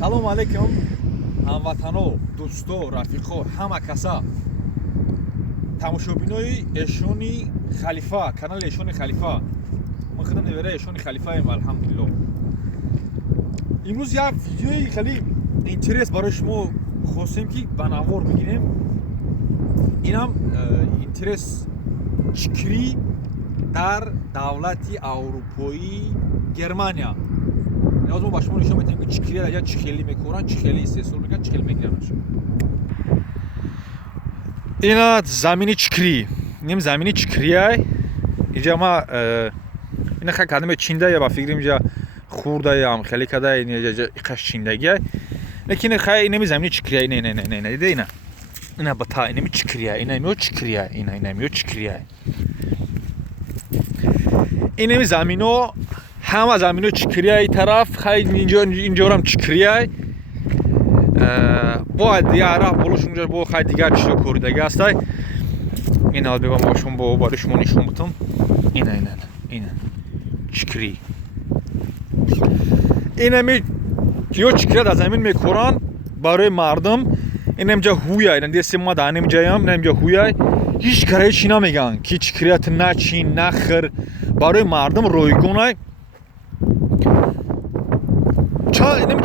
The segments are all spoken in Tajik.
Салому алейкум, ҳамватано, дӯсто, рафиқо, ҳама каса. Тамошобинои Эшони Халифа, канали Эшони Халифа. Мо худам невераи Эшони Халифаем, алҳамдулиллоҳ. Имрӯз як видеои хеле интерес барои шумо хостем ки ба навор бигирем. Инам интерес чикрӣ дар давлати Аврупои Германия. Ниёз мо ба шумо нишон медиҳем ки чикрия дар чӣ хеле мекоранд, чӣ хеле истеҳсол мекунанд, чӣ хеле мегиранд. Ина замини чикрӣ. Ним замини чикрияй. Инҷа ма ина хай кадаме чиндая ба фикрим инҷа хурдаям хеле кадай инҷа иқаш чиндагия. Лекин хай инами замини чикрия. Не. Дида ина. Ина бата инами чикрия. Ина миё чикрия. Ина миё чикрия. Инами замино ҳама заминои чикрияи тараф хай инҷорам чикрияй. Бояд дигар рафт болош унҷа бо хай дигар чизо коридагӣ ҳастай. Ина мегӯям ба шумо барои шумо нишон будам. Ина чикрӣ. Инами ё чикрия дар замин мекоранд барои мардум. Ина инҷа ҳуяй, ина дести ма дар инҷаям, ина инҷа ҳуяй. Ҳеҷ караи чӣ намегӯянд ки чикрият на чин, на хир барои мардум ройгонай.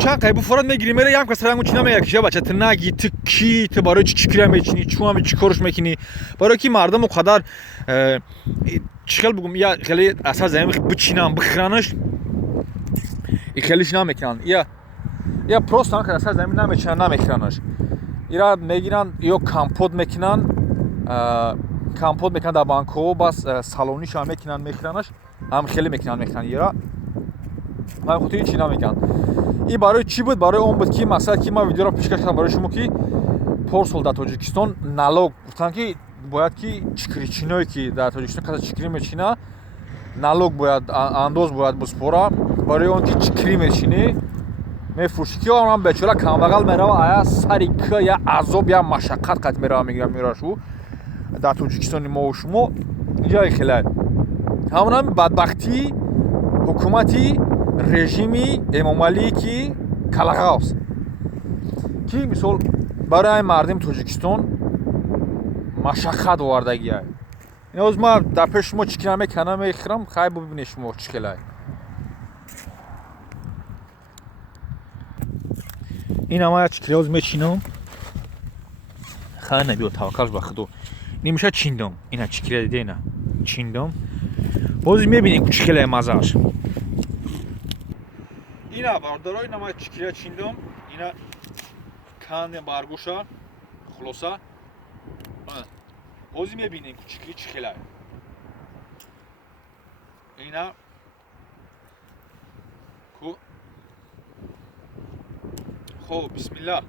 Чанд қайбу форат мегирӣ мере ям кас рангу чӣ намеяд киша бача ты наги ты ки ты барои чӣ чикрия мечинӣ чӯ чӣ корш мекунӣ барои ки мардум о қадар чӣ хел бигӯм я хеле асар замин бичинам бихиранаш и хелиш намекунанд я просто асар замин намечинанд намехиранаш ира мегиранд ё компот мекунанд дар банкҳо бас салонишам мекунанд мехиранаш ам хеле мекунанд ира ман хотири чӣ намекунанд. И барои чӣ буд? Барои он буд ки мақсад ки ман видеоро пешкаш кардам барои шумо ки порсол дар Тоҷикистон налог гуфтанд ки бояд ки чикричиное ки дар Тоҷикистон каса чикрӣ мечина налог бояд андоз бояд биспора барои он ки чикрӣ мечинӣ мефурӯшӣ ки он бечора камбағал мерава ая сари к я азоб я машаққат қат мерава мегирам мерашу дар Тоҷикистони мову шумо инҷои хелай ҳамон бадбахти ҳукумати режими Эмомалӣ ки калағавз ки мисол барои мардуми Тоҷикистон машаққат овардагия. Ниёз ма дар пеши шумо чикрия мекунам мехирам хай бибинед шумо чӣ хелай. Ина ма як чикрияз мечинам. Хай набиё таваккалш ба Худо. Нимиша чиндам. Ина чикрия дида ина. Чиндам. Боз мебинем ки чӣ хелай мазааш. Ина бародаро ина ма чикрия чиндам. Ина кандем баргӯша. Хулоса. Боз мебинем ки чикрӣ чӣ хелай. Ина ку хоб бисмилла.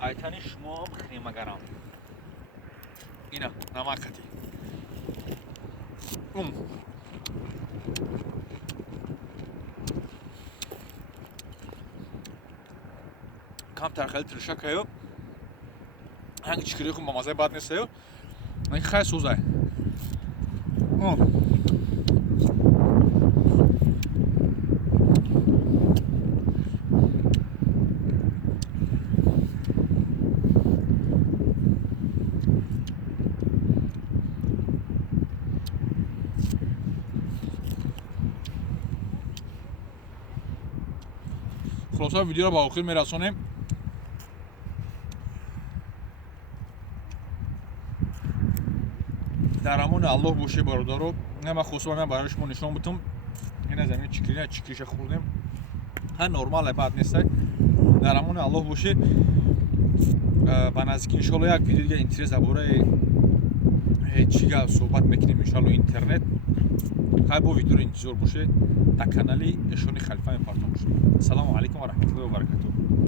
Айтани шумоам хемагарам. Ина намакати. Камтар хеле тиршакаю. Ҳанги чикрии хуб ба мазаи бад нестаю. Ин хай сӯзай. خلاصه ویدیو رو با آخر میرسونیم. در امان الله باشه برادرو. نه من خواستم برای شما نشون بدم. این زمین چکریش خوردیم. ها نرماله بعد نیست. در امان الله باشه. با نزدیکی ان شاء الله یک ویدیو دیگه اینترس درباره چیگا صحبت میکنیم ان شاء الله اینترنت. خیلی با ویدیو انتظار باشه. در کانال اشونی خلیفه میپردازم. السلام علیکم و رحمت الله و برکاته.